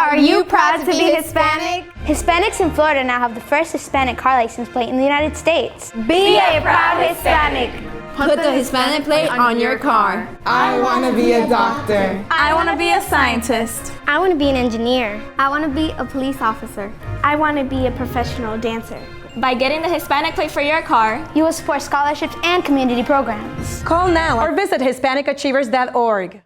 Are you proud to be Hispanic? Hispanics in Florida now have the first Hispanic car license plate in the United States. Be a proud Hispanic. Put the Hispanic plate on your car. I want to be a doctor. I want to be a scientist. I want to be an engineer. I want to be a police officer. I want to be a professional dancer. By getting the Hispanic plate for your car, you will support scholarships and community programs. Call now or visit HispanicAchievers.org.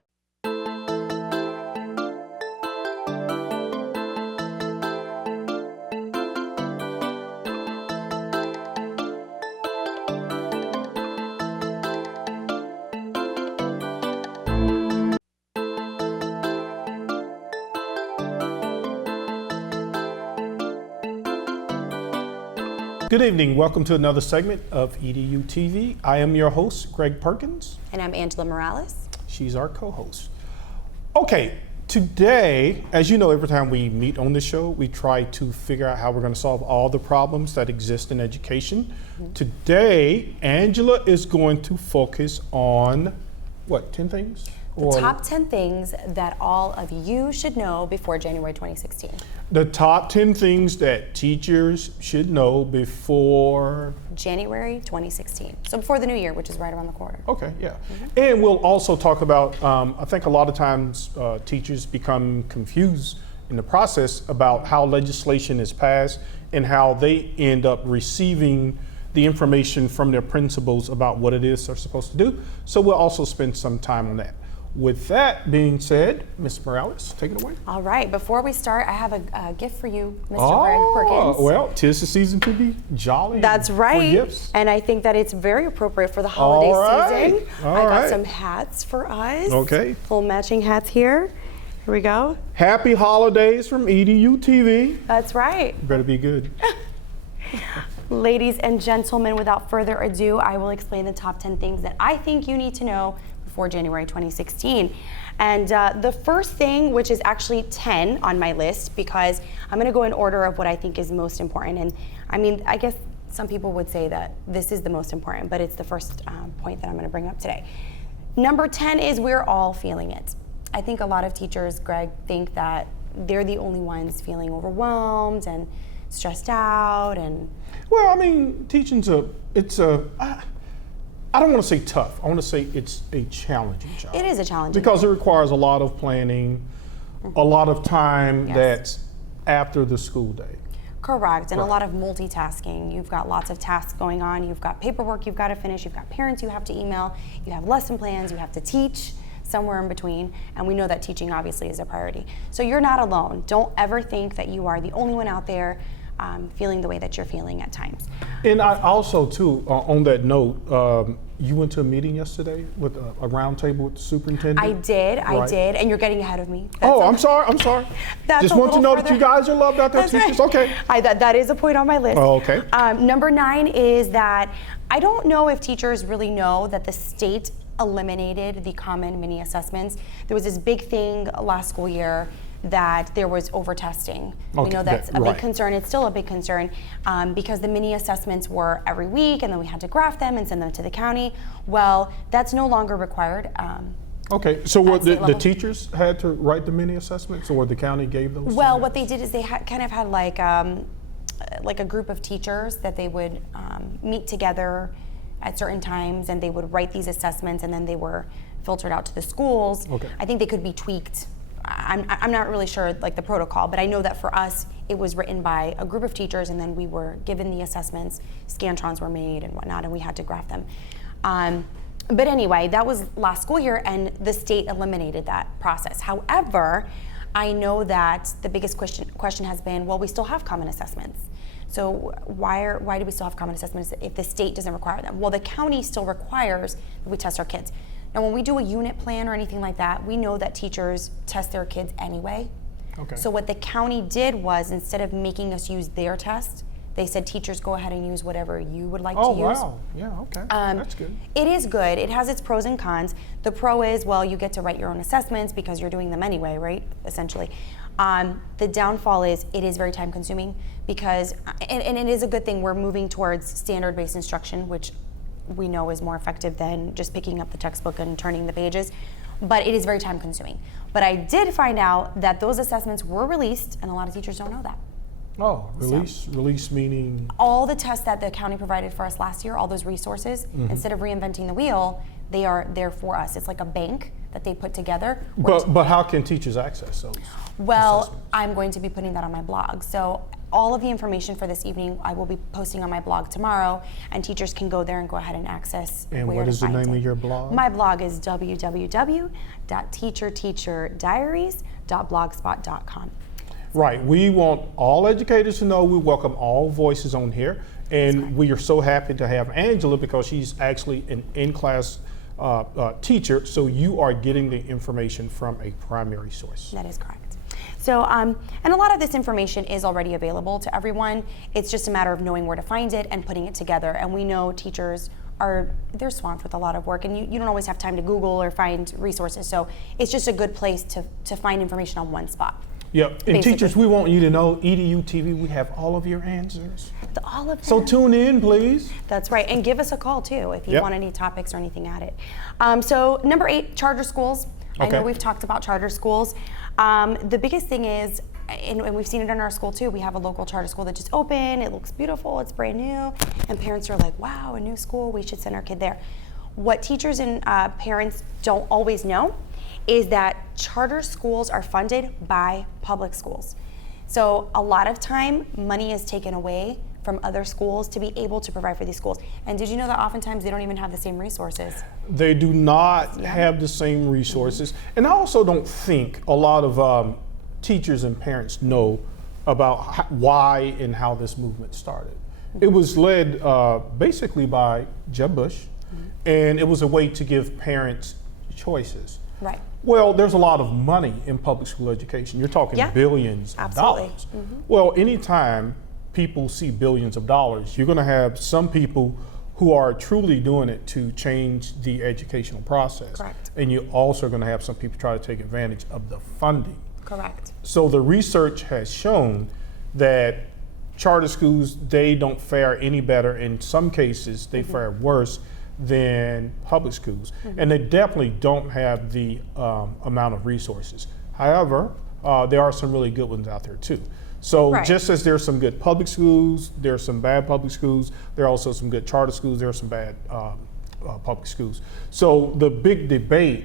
Good evening. Welcome to another segment of EduTV. I am your host, Greg Perkins. And I'm Angela Morales. She's our co-host. Okay, today, as you know, every time we meet on this show, we try to figure out how we're going to solve all the problems that exist in education. Today, Angela is going to focus on, what, 10 things? The top 10 things that all of you should know before January 2016. The top 10 things that teachers should know before January 2016. So before the new year, which is right around the corner. Okay, yeah. And we'll also talk about, I think a lot of times teachers become confused in the process about how legislation is passed and how they end up receiving the information from their principals about what it is they're supposed to do. So we'll also spend some time on that. With that being said, Ms. Morales, take it away. All right, before we start, I have a gift for you, Mr. Greg Perkins. Well, 'tis the season to be jolly. That's right. For gifts. And I think that it's very appropriate for the holiday season. I got some hats for us. Okay. Full matching hats here. Here we go. Happy holidays from EduTV. That's right. Better be good. Ladies and gentlemen, without further ado, I will explain the top 10 things that I think you need to know before January 2016. And the first thing, which is actually 10 on my list, because I'm going to go in order of what I think is most important. And I mean, I guess some people would say that this is the most important, but it's the first point that I'm going to bring up today. Number 10 is we're all feeling it. I think a lot of teachers, Greg, think that they're the only ones feeling overwhelmed and stressed out. And well, I mean, teaching's I don't want to say tough. I want to say it's a challenging job. It is a challenging because it requires a lot of planning, a lot of time that's after the school day. Correct, and a lot of multitasking. You've got lots of tasks going on. You've got paperwork you've got to finish. You've got parents you have to email. You have lesson plans. You have to teach somewhere in between. And we know that teaching obviously is a priority. So you're not alone. Don't ever think that you are the only one out there feeling the way that you're feeling at times. And I also, too, on that note, you went to a meeting yesterday with a round table with the superintendent? I did, and you're getting ahead of me. I'm sorry. Just want to know that you guys are loved out there, teachers. Right. Okay. That is a point on my list. Oh, okay. Number 9 is that I don't know if teachers really know that the state eliminated the common mini assessments. There was this big thing last school year that there was over-testing. We know that's a big concern. It's still a big concern because the mini assessments were every week and then we had to graph them and send them to the county. Well, that's no longer required. Okay, so what the teachers had to write the mini assessments or the county gave those? Well, what they did is they kind of had like a group of teachers that they would meet together at certain times and they would write these assessments and then they were filtered out to the schools. Okay. I think they could be tweaked. I'm not really sure like the protocol, but I know that for us, it was written by a group of teachers and then we were given the assessments, Scantrons were made and whatnot, and we had to graph them. But anyway, that was last school year and the state eliminated that process. However, I know that the biggest question has been, well, we still have common assessments. So why do we still have common assessments if the state doesn't require them? Well, the county still requires that we test our kids. Now, when we do a unit plan or anything like that, we know that teachers test their kids anyway. Okay. So what the county did was, instead of making us use their test, they said, teachers, go ahead and use whatever you would like to use. Oh, wow. Yeah, okay. That's good. It is good. It has its pros and cons. The pro is, well, you get to write your own assessments because you're doing them anyway, right? Essentially. The downfall is it is very time consuming because, and it is a good thing, we're moving towards standard-based instruction, which we know is more effective than just picking up the textbook and turning the pages. but it is very time consuming. But I did find out that those assessments were released, and a lot of teachers don't know that. Oh, release meaning? All the tests that the county provided for us last year, all those resources, instead of reinventing the wheel, they are there for us. It's like a bank that they put together. But how can teachers access those? Well, assessments? I'm going to be putting that on my blog. So all of the information for this evening I will be posting on my blog tomorrow, and teachers can go there and go ahead and access And where what to is the find name it. of your blog? My blog is www.teacherteacherdiaries.blogspot.com. Right. We want all educators to know we welcome all voices on here. And we are so happy to have Angela because she's actually an in-class teacher. So you are getting the information from a primary source. That is correct. So, and a lot of this information is already available to everyone. It's just a matter of knowing where to find it and putting it together. And we know teachers they're swamped with a lot of work, and you don't always have time to Google or find resources. So it's just a good place to find information on one spot. Yep. And Basically. teachers, we want you to know, EduTV, we have all of your answers. All of So them. tune in, please. That's right, and give us a call too if you Yep. want any topics or anything added. So number 8, charter schools. I know Okay. we've talked about charter schools. The biggest thing is, and we've seen it in our school too, we have a local charter school that just opened, it looks beautiful, it's brand new, and parents are like, wow, a new school, we should send our kid there. What teachers and parents don't always know is that charter schools are funded by public schools. So a lot of time, money is taken away from other schools to be able to provide for these schools. And did you know that oftentimes they don't even have the same resources? They do not have the same resources. And I also don't think a lot of teachers and parents know about why and how this movement started. It was led basically by Jeb Bush, and it was a way to give parents choices. Right. Well, there's a lot of money in public school education. You're talking Yeah, billions absolutely. of dollars. Well, anytime people see billions of dollars, you're going to have some people who are truly doing it to change the educational process. Correct. And you're also going to have some people try to take advantage of the funding. Correct. So the research has shown that charter schools, they don't fare any better. In some cases, they fare worse than public schools. And they definitely don't have the amount of resources. However, there are some really good ones out there too. So Right. just as there's some good public schools, there are some bad public schools, there are also some good charter schools, there are some bad public schools. So the big debate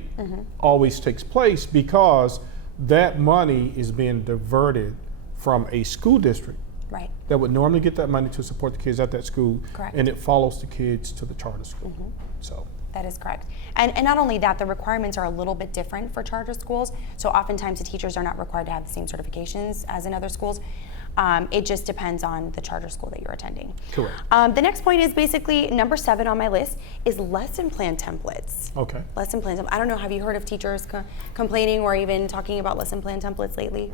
always takes place because that money is being diverted from a school district Right. that would normally get that money to support the kids at that school, Correct. and it follows the kids to the charter school. So That is correct. And not only that, the requirements are a little bit different for charter schools. So oftentimes the teachers are not required to have the same certifications as in other schools. It just depends on the charter school that you're attending. Correct. The next point is basically number 7 on my list is lesson plan templates. okay. Lesson plans. I don't know, have you heard of teachers complaining or even talking about lesson plan templates lately?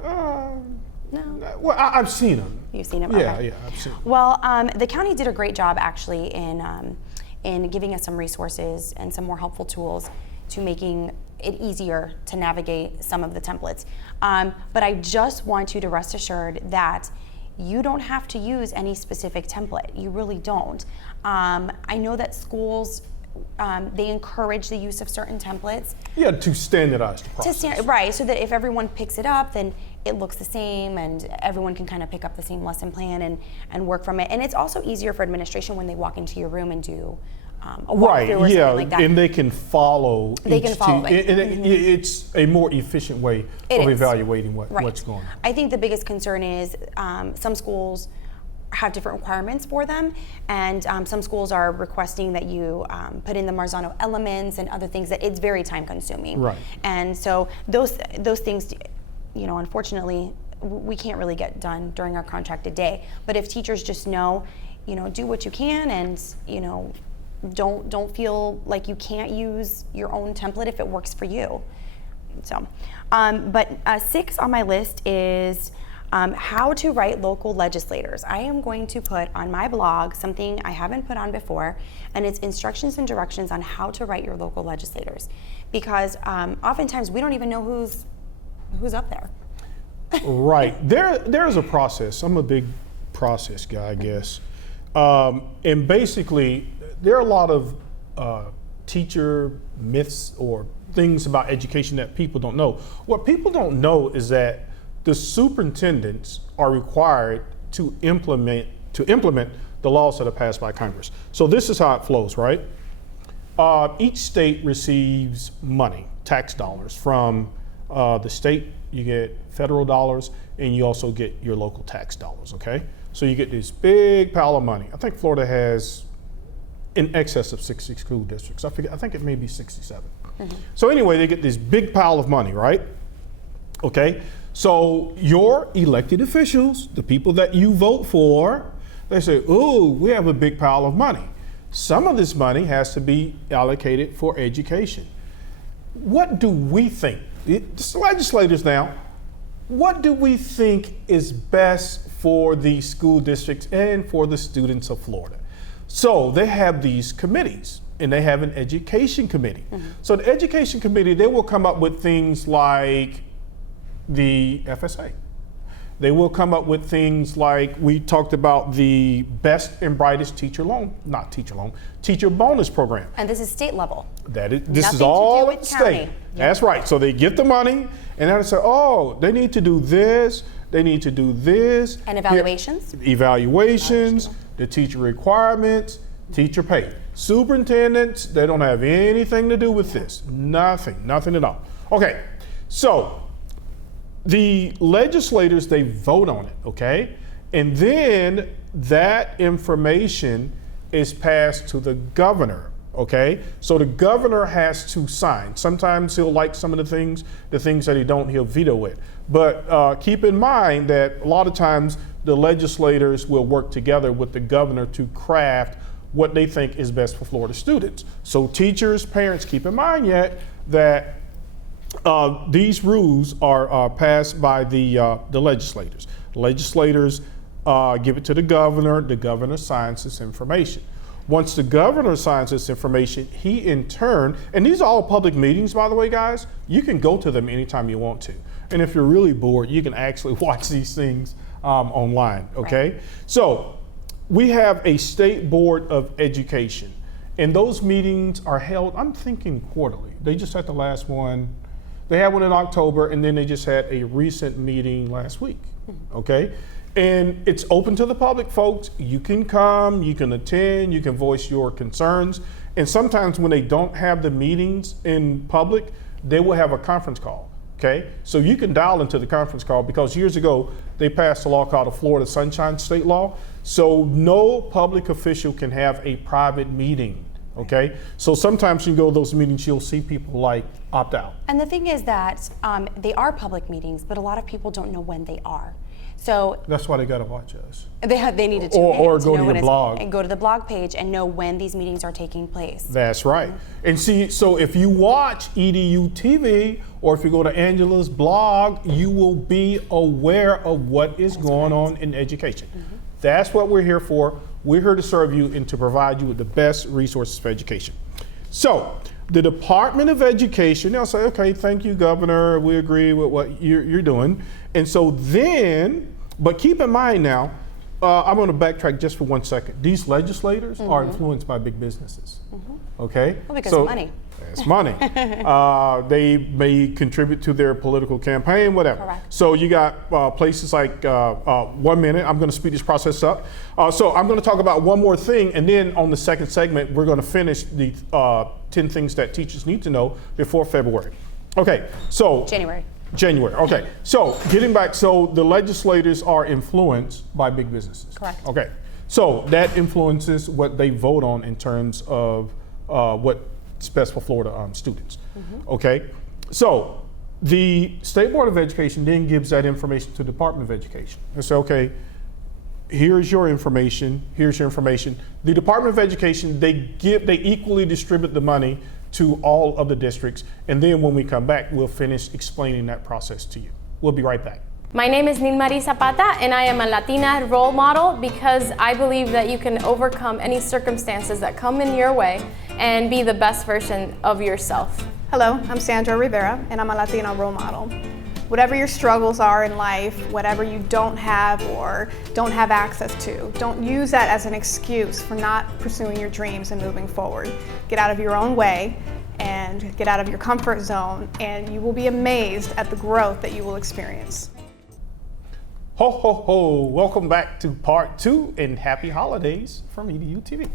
No? Well, I've seen them. You've seen them? Yeah, Okay. yeah, I've seen them. Well, the county did a great job actually in giving us some resources and some more helpful tools to making it easier to navigate some of the templates. But I just want you to rest assured that you don't have to use any specific template. You really don't. I know that schools, they encourage the use of certain templates. Yeah, to standardize the process. Right, so that if everyone picks it up, then it looks the same and everyone can kind of pick up the same lesson plan and work from it. And it's also easier for administration when they walk into your room and do a Right, walkthrough or yeah, something like that. and they can follow. They can follow it. And it's a more efficient way It of is. evaluating Right. what's going on. I think the biggest concern is some schools have different requirements for them, and some schools are requesting that you put in the Marzano elements and other things that it's very time consuming. Right. And so those things, you know, unfortunately, we can't really get done during our contracted day. But if teachers just know, you know, do what you can, and you know, don't feel like you can't use your own template if it works for you. So, but 6 on my list is how to write local legislators. I am going to put on my blog something I haven't put on before, and it's instructions and directions on how to write your local legislators. Because oftentimes we don't even know who's up there. Right. There's a process. I'm a big process guy, I guess. And basically, there are a lot of teacher myths or things about education that people don't know. What people don't know is that the superintendents are required to implement the laws that are passed by Congress. So this is how it flows, right? Each state receives money, tax dollars from the state. You get federal dollars, and you also get your local tax dollars, okay? So you get this big pile of money. I think Florida has in excess of 60 school districts. I think it may be 67. So anyway, they get this big pile of money, right? Okay, so your elected officials, the people that you vote for, they say, oh, we have a big pile of money. Some of this money has to be allocated for education. What do we think? It's the legislators now. What do we think is best for the school districts and for the students of Florida? So they have these committees, and they have an education committee. So the education committee, they will come up with things like the FSA. They will come up with things like, we talked about the best and brightest teacher bonus program. And this is state level. This is all at the state. That's right. So they get the money, and then they say, oh, they need to do this, they need to do this. And evaluations? Evaluations, the teacher requirements, teacher pay. Superintendents, they don't have anything to do with this. Nothing at all. Okay, so the legislators, they vote on it, okay? And then that information is passed to the governor, okay? So the governor has to sign. Sometimes he'll like some of the things that he don't, he'll veto it. But keep in mind that a lot of times the legislators will work together with the governor to craft what they think is best for Florida students. So teachers, parents, keep in mind yet that these rules are passed by the legislators. The legislators give it to the governor signs this information. Once the governor signs this information, he in turn, and these are all public meetings, by the way, guys, you can go to them anytime you want to. And if you're really bored, you can actually watch these things online, okay? Right. So we have a state board of education, and those meetings are held, I'm thinking quarterly. They just had the last one. They had one in October, and then they just had a recent meeting last week, okay? And it's open to the public, folks. You can come, you can attend, you can voice your concerns. And sometimes when they don't have the meetings in public, they will have a conference call, okay? So you can dial into the conference call, because years ago, they passed a law called the Florida Sunshine State Law. So no public official can have a private meeting. Okay, so sometimes you go to those meetings, you'll see people like opt out. And the thing is that they are public meetings, but a lot of people don't know when they are. So that's why they got to watch us. They need to or go to your blog and go to the blog page and know when these meetings are taking place. That's right. And see, so if you watch EduTV or if you go to Angela's blog, you will be aware of what is going on in education. That's what we're here for. We're here to serve you and to provide you with the best resources for education. So the Department of Education, they'll say, okay, thank you, Governor. We agree with what you're doing. And so then, but keep in mind now, I'm going to backtrack just for 1 second. These legislators are influenced by big businesses, okay? Well, because of money. It's money. They may contribute to their political campaign, whatever. Correct. So you got places like, 1 minute, I'm going to speed this process up. So I'm going to talk about one more thing, and then on the second segment, we're going to finish the 10 things that teachers need to know before February. Okay, so. January, okay. So getting back, so the legislators are influenced by big businesses. Correct. Okay, so that influences what they vote on in terms of what's best for Florida students. Okay, so the State Board of Education then gives that information to the Department of Education. And say, okay, here's your information, here's your information. The Department of Education, they equally distribute the money to all of the districts, and then when we come back, we'll finish explaining that process to you. We'll be right back. My name is Nilmarie Zapata, and I am a Latina role model because I believe that you can overcome any circumstances that come in your way and be the best version of yourself. Hello, I'm Sandra Rivera, and I'm a Latina role model. Whatever your struggles are in life, whatever you don't have or don't have access to, don't use that as an excuse for not pursuing your dreams and moving forward. Get out of your own way and get out of your comfort zone, and you will be amazed at the growth that you will experience. Ho, ho, ho. Welcome back to part 2 and happy holidays from EduTV.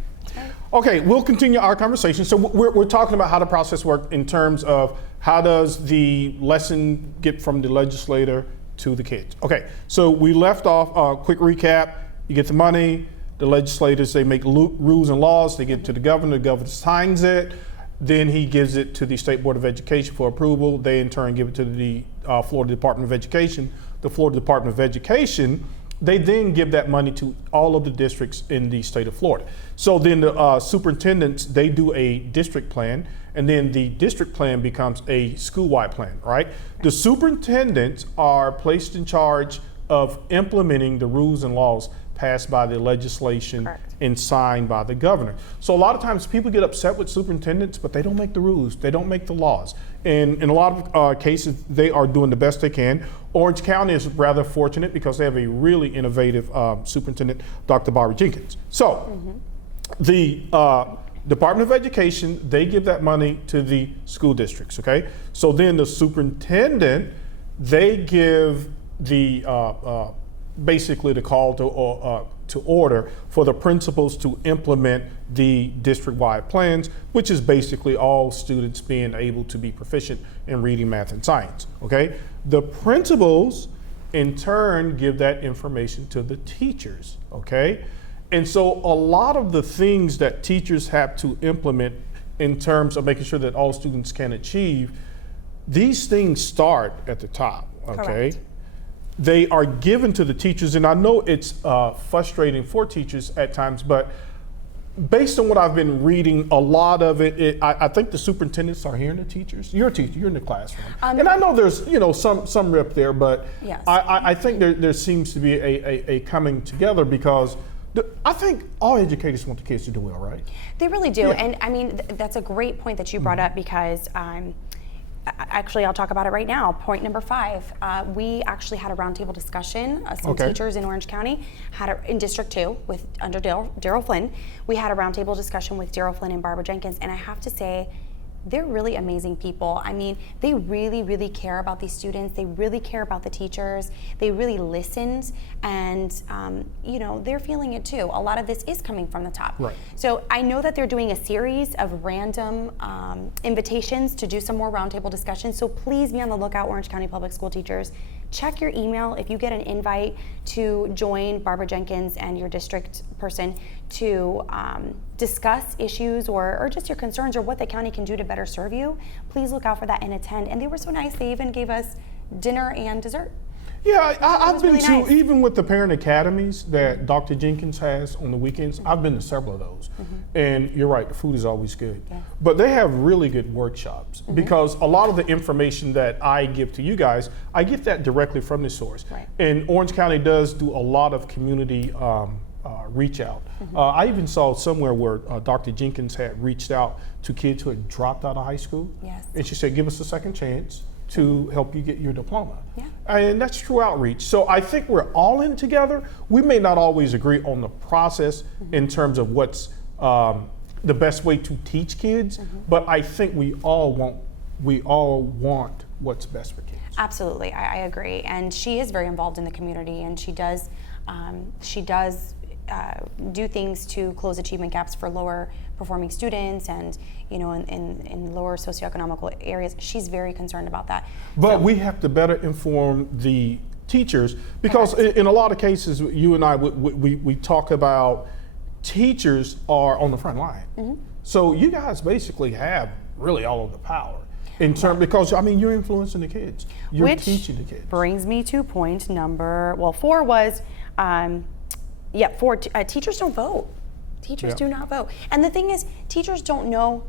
Okay, we'll continue our conversation. So we're talking about how the process works in terms of how does the lesson get from the legislator to the kids. Okay, so we left off, quick recap, you get the money, the legislators, they make rules and laws, they get it to the governor signs it, then he gives it to the State Board of Education for approval, they in turn give it to the Florida Department of Education. The Florida Department of Education, they then give that money to all of the districts in the state of Florida. So then the superintendents, they do a district plan, and then the district plan becomes a school-wide plan, right? The superintendents are placed in charge of implementing the rules and laws passed by the legislation and signed by the governor. So a lot of times people get upset with superintendents, but they don't make the rules, they don't make the laws. And in a lot of cases, they are doing the best they can. Orange County is rather fortunate because they have a really innovative superintendent, Dr. Barbara Jenkins. So the Department of Education, they give that money to the school districts, okay? So then the superintendent, they give the basically the call to order for the principals to implement the district-wide plans, which is basically all students being able to be proficient in reading, math, and science, okay? The principals, in turn, give that information to the teachers, okay? And so a lot of the things that teachers have to implement in terms of making sure that all students can achieve, these things start at the top, okay? Correct. They are given to the teachers, and I know it's frustrating for teachers at times, but based on what I've been reading, a lot of I think the superintendents are hearing the teachers. You're a teacher, you're in the classroom. And I know there's some rip there, but yes. I think there seems to be a coming together because I think all educators want the kids to do well, right? They really do. Yeah. And I mean, that's a great point that you brought up because actually, I'll talk about it right now. Point number 5, we actually had a roundtable discussion. Some teachers in Orange County in District 2 under Daryl Flynn. We had a roundtable discussion with Daryl Flynn and Barbara Jenkins, and I have to say, they're really amazing people. I mean, they really, really care about these students. They really care about the teachers. They really listened, and they're feeling it too. A lot of this is coming from the top. Right. So I know that they're doing a series of random invitations to do some more roundtable discussions. So please be on the lookout, Orange County Public School teachers. Check your email if you get an invite to join Barbara Jenkins and your district person to discuss issues or just your concerns or what the county can do to better serve you. Please look out for that and attend. And they were so nice, they even gave us dinner and dessert. Yeah, I've been really to, nice. even with the parent academies that Dr. Jenkins has on the weekends, I've been to several of those. And you're right, the food is always good. Yeah. But they have really good workshops because a lot of the information that I give to you guys, I get that directly from the source. Right. And Orange County does do a lot of community reach out. I even saw somewhere where Dr. Jenkins had reached out to kids who had dropped out of high school. Yes. And she said, give us a second chance to help you get your diploma. Yeah. And that's true outreach. So I think we're all in together. We may not always agree on the process in terms of what's the best way to teach kids, but I think we all want what's best for kids. Absolutely, I agree. And she is very involved in the community, and she does do things to close achievement gaps for lower performing students and in lower socioeconomic areas. She's very concerned about that. But we have to better inform the teachers because in a lot of cases, you and I, we talk about teachers are on the front line. So you guys basically have really all of the power in terms, because I mean, you're influencing the kids. You're teaching the kids. Brings me to point number, 4 was, 4, teachers don't vote. Teachers do not vote. And the thing is, teachers don't know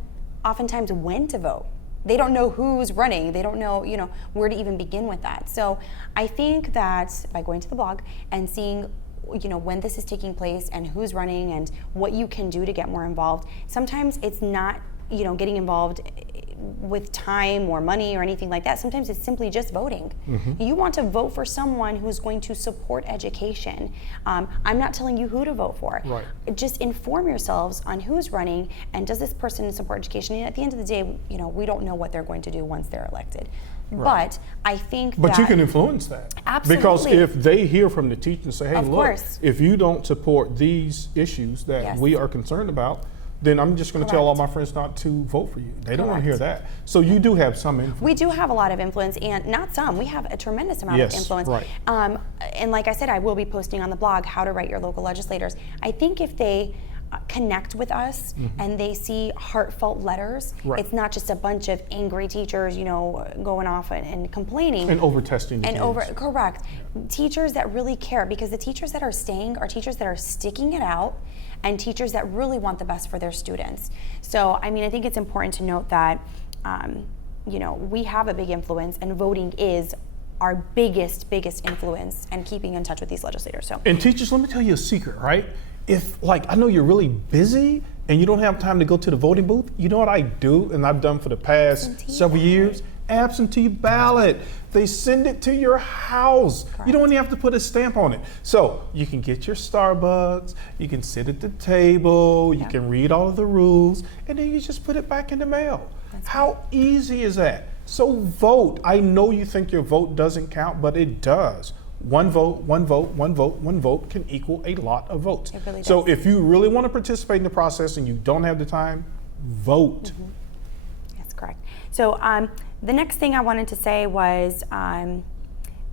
oftentimes when to vote. They don't know who's running. They don't know, where to even begin with that. So I think that by going to the blog and seeing, when this is taking place and who's running and what you can do to get more involved, sometimes it's not, getting involved with time or money or anything like that. Sometimes it's simply just voting. You want to vote for someone who's going to support education. I'm not telling you who to vote for. Right. Just inform yourselves on who's running and does this person support education. And at the end of the day, we don't know what they're going to do once they're elected. Right. But I think But that you can influence that. Absolutely. Because if they hear from the teacher and say, hey, Of look, course. if you don't support these issues that Yes. we are concerned about, then I'm just going to tell all Correct. my friends not to vote for you. They don't want to hear Correct. that. So you do have some influence. we do have a lot of influence, and not some, we have a tremendous amount Yes, of influence. right. And like I said, I will be posting on the blog how to write your local legislators. I think if they connect with us and they see heartfelt letters, Right. it's not just a bunch of angry teachers, going off and complaining. And over-testing the And kids. correct. Teachers that really care, because the teachers that are staying are teachers that are sticking it out and teachers that really want the best for their students. So, I think it's important to note that, we have a big influence, and voting is our biggest influence, and keeping in touch with these legislators. So, And teachers, let me tell you a secret, right? If, I know you're really busy and you don't have time to go to the voting booth, you know what I do, and I've done for the past Absentee several ballot. years? Absentee ballot. They send it to your house. You don't even have to put a stamp on it. So you can get your Starbucks, you can sit at the table, you can read all of the rules, and then you just put it back in the mail. How easy is that? So vote. I know you think your vote doesn't count, but it does. One vote can equal a lot of votes. It really So does. if you really want to participate in the process and you don't have the time, vote. that's correct. So, the next thing I wanted to say was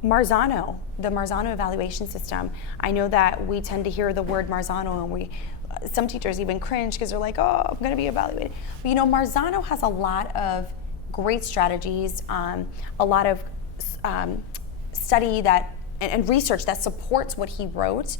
Marzano, the Marzano evaluation system. I know that we tend to hear the word Marzano, and some teachers even cringe because they're like, oh, I'm going to be evaluated. But Marzano has a lot of great strategies, a lot of study and research that supports what he wrote.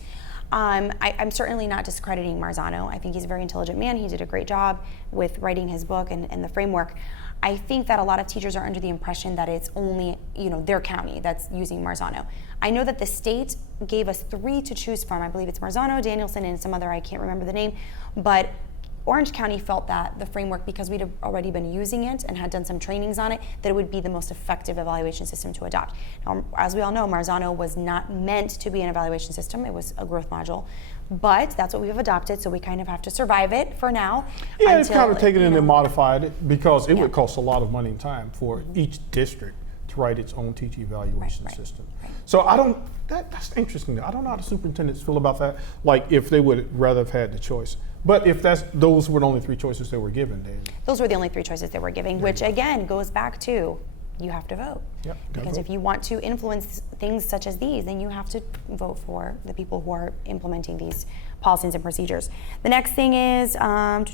I'm certainly not discrediting Marzano. I think he's a very intelligent man. He did a great job with writing his book and the framework. I think that a lot of teachers are under the impression that it's only their county that's using Marzano. I know that the state gave us 3 to choose from. I believe it's Marzano, Danielson, and some other, I can't remember the name, but Orange County felt that the framework, because we'd have already been using it and had done some trainings on it, that it would be the most effective evaluation system to adopt. Now, as we all know, Marzano was not meant to be an evaluation system. It was a growth module, but that's what we've adopted, so we kind of have to survive it for now. Yeah, they've kind of until, taken it and modified it because it would cost a lot of money and time for each district to write its own teacher evaluation system. So that's interesting. I don't know how the superintendents feel about that. If they would rather have had the choice. But if those were the only 3 choices they were given, then those were the only 3 choices they were giving, which again goes back to you have to vote. Yep, gotta Because vote. if you want to influence things such as these, then you have to vote for the people who are implementing these policies and procedures. The next thing is I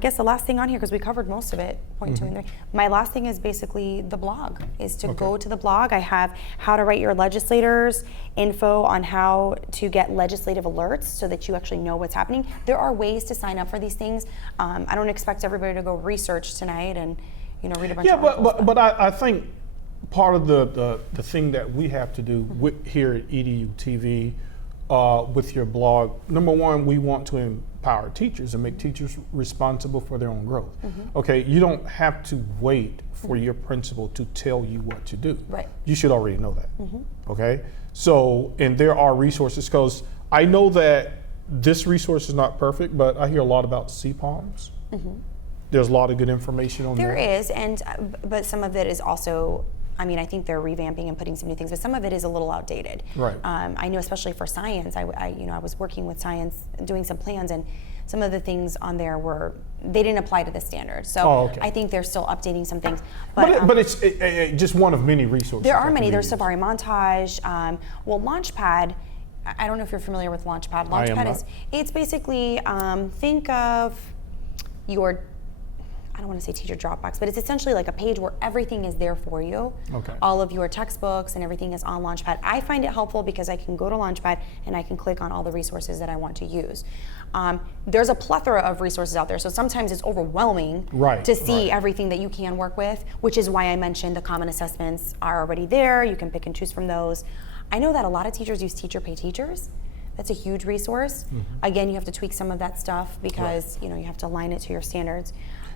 guess the last thing on here, because we covered most of it, point 2 and 3. My last thing is basically the blog, is to go to the blog. I have how to write your legislators, info on how to get legislative alerts so that you actually know what's happening. There are ways to sign up for these things. I don't expect everybody to go research tonight and read a bunch of articles. but I think part of the thing that we have to do here at EduTV with your blog, number one, we want to empower teachers and make teachers responsible for their own growth. Okay, you don't have to wait for your principal to tell you what to do. Right. You should already know that. Okay, so, and there are resources, because I know that this resource is not perfect, but I hear a lot about CPOMs. There's a lot of good information on there. There is, but some of it is also, I think they're revamping and putting some new things, but some of it is a little outdated. Right. I know, especially for science, I was working with science, doing some plans, and some of the things on there they didn't apply to the standard. So I think they're still updating some things. But it's just one of many resources. There are many. There's Safari Montage. Launchpad. I don't know if you're familiar with Launchpad. I am Launchpad not. it's basically think of your, I don't want to say teacher Dropbox, but it's essentially like a page where everything is there for you. Okay. All of your textbooks and everything is on Launchpad. I find it helpful because I can go to Launchpad and I can click on all the resources that I want to use. There's a plethora of resources out there, so sometimes it's overwhelming to see everything that you can work with, which is why I mentioned the common assessments are already there. You can pick and choose from those. I know that a lot of teachers use Teacher Pay Teachers. That's a huge resource. Again, you have to tweak some of that stuff because you have to align it to your standards.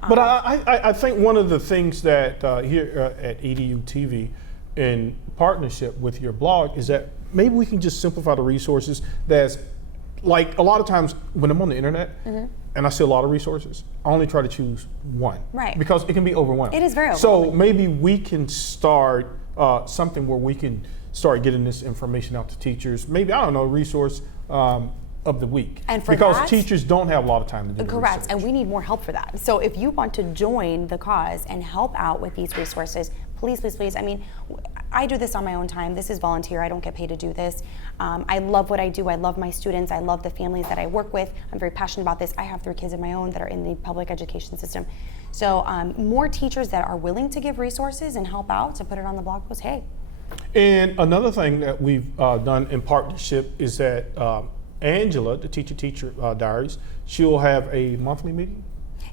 But I think one of the things that here at EduTV, in partnership with your blog, is that maybe we can just simplify the resources. That's like a lot of times when I'm on the internet and I see a lot of resources, I only try to choose one. Right. Because it can be overwhelming. It is very overwhelming. So maybe we can start something where we can start getting this information out to teachers. Maybe, I don't know, a resource of the week. And for because that, teachers don't have a lot of time to do the correct, research. and we need more help for that. So if you want to join the cause and help out with these resources, please, please, please. I mean, I do this on my own time. This is volunteer. I don't get paid to do this. I love what I do. I love my students. I love the families that I work with. I'm very passionate about this. I have 3 kids of my own that are in the public education system. So more teachers that are willing to give resources and help out to put it on the blog post, hey. And another thing that we've done in partnership is that Angela, the Teacher Diaries, she'll have a monthly meeting.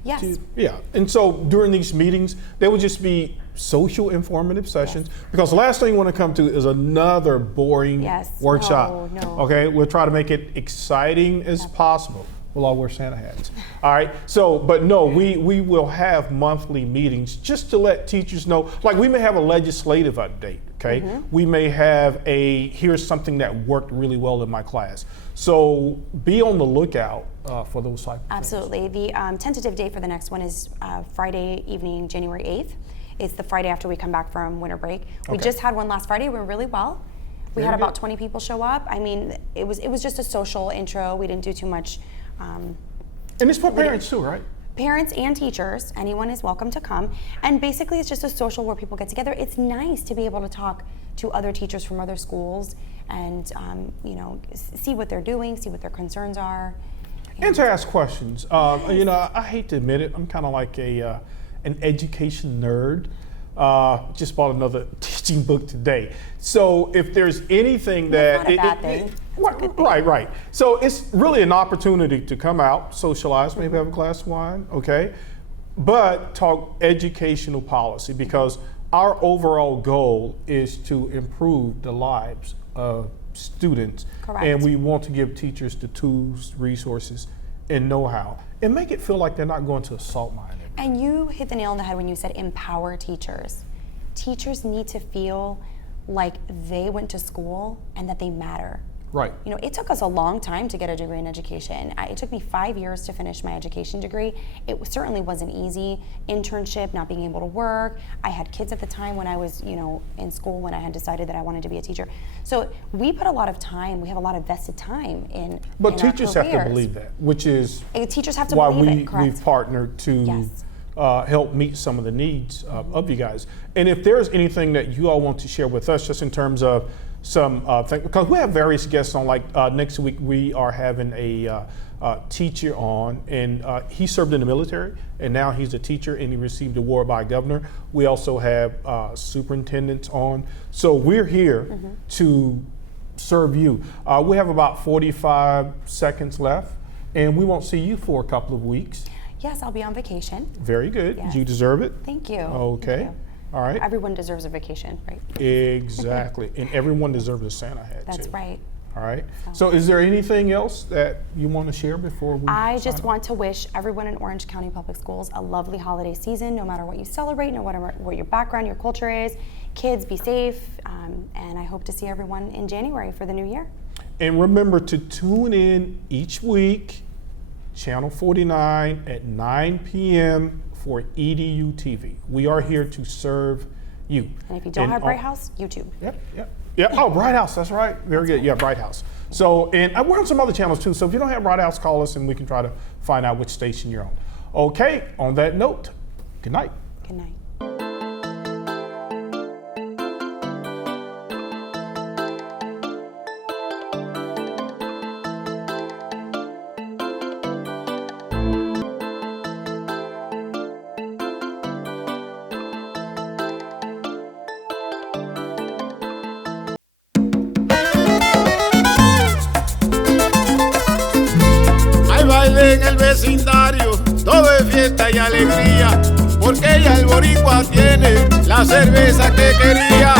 Yes. Yeah, and so during these meetings, they will just be social informative sessions, because the last thing you want to come to is another boring workshop. No. Okay, we'll try to make it exciting as possible. We'll all wear Santa hats. All right, so, but no, we will have monthly meetings just to let teachers know, like we may have a legislative update, okay? We may have here's something that worked really well in my class. So be on the lookout for those type of Absolutely. things. The tentative date for the next one is Friday evening, January 8th. It's the Friday after we come back from winter break. We just had one last Friday. We went really well. We had about 20 people show up. I mean, it was just a social intro. We didn't do too much. And it's for parents too, right? Parents and teachers, anyone is welcome to come. And basically it's just a social where people get together. It's nice to be able to talk to other teachers from other schools and see what they're doing, see what their concerns are. And to ask questions. I hate to admit it, I'm kind of like an education nerd. Just bought another teaching book today. So if there's anything that... That's not a bad thing. Right. So it's really an opportunity to come out, socialize, maybe have a glass of wine, okay? But talk educational policy, because our overall goal is to improve the lives of students. Correct. And we want to give teachers the tools, resources, and know-how, and make it feel like they're not going to a salt mine. And you hit the nail on the head when you said empower teachers. Teachers need to feel like they went to school and that they matter. Right. It took us a long time to get a degree in education. It took me 5 years to finish my education degree. It certainly wasn't easy. Internship, not being able to work. I had kids at the time when I was, in school, when I had decided that I wanted to be a teacher. So we put a lot of time, we have a lot of vested time in But in teachers our have to careers. believe that, which is teachers have to why believe it, correct. we've partnered to help meet some of the needs of you guys. And if there's anything that you all want to share with us, just in terms of some things, because we have various guests on, like next week we are having a teacher on, and he served in the military, and now he's a teacher, and he received an award by a governor. We also have superintendents on. So we're here to serve you. We have about 45 seconds left, and we won't see you for a couple of weeks. Yes, I'll be on vacation. Very good. Yes. You deserve it. Thank you. Okay. Thank you. All right. Everyone deserves a vacation, right? Exactly. And everyone deserves a Santa hat, That's too. right. All right. So is there anything else that you want to share before we I sign just off? want to wish everyone in Orange County Public Schools a lovely holiday season, no matter what you celebrate, no matter what your background, your culture is. Kids, be safe, and I hope to see everyone in January for the new year. And remember to tune in each week, Channel 49 at 9 p.m. for EduTV. We are here to serve you. And if you don't have Bright House, YouTube. Yep. Oh, Bright House, that's right. Very good. Yeah, Bright House. So, and we're on some other channels too. So if you don't have Bright House, call us and we can try to find out which station you're on. Okay, on that note, good night. Good night. En el vecindario todo es fiesta y alegría, porque ya el boricua tiene la cerveza que quería.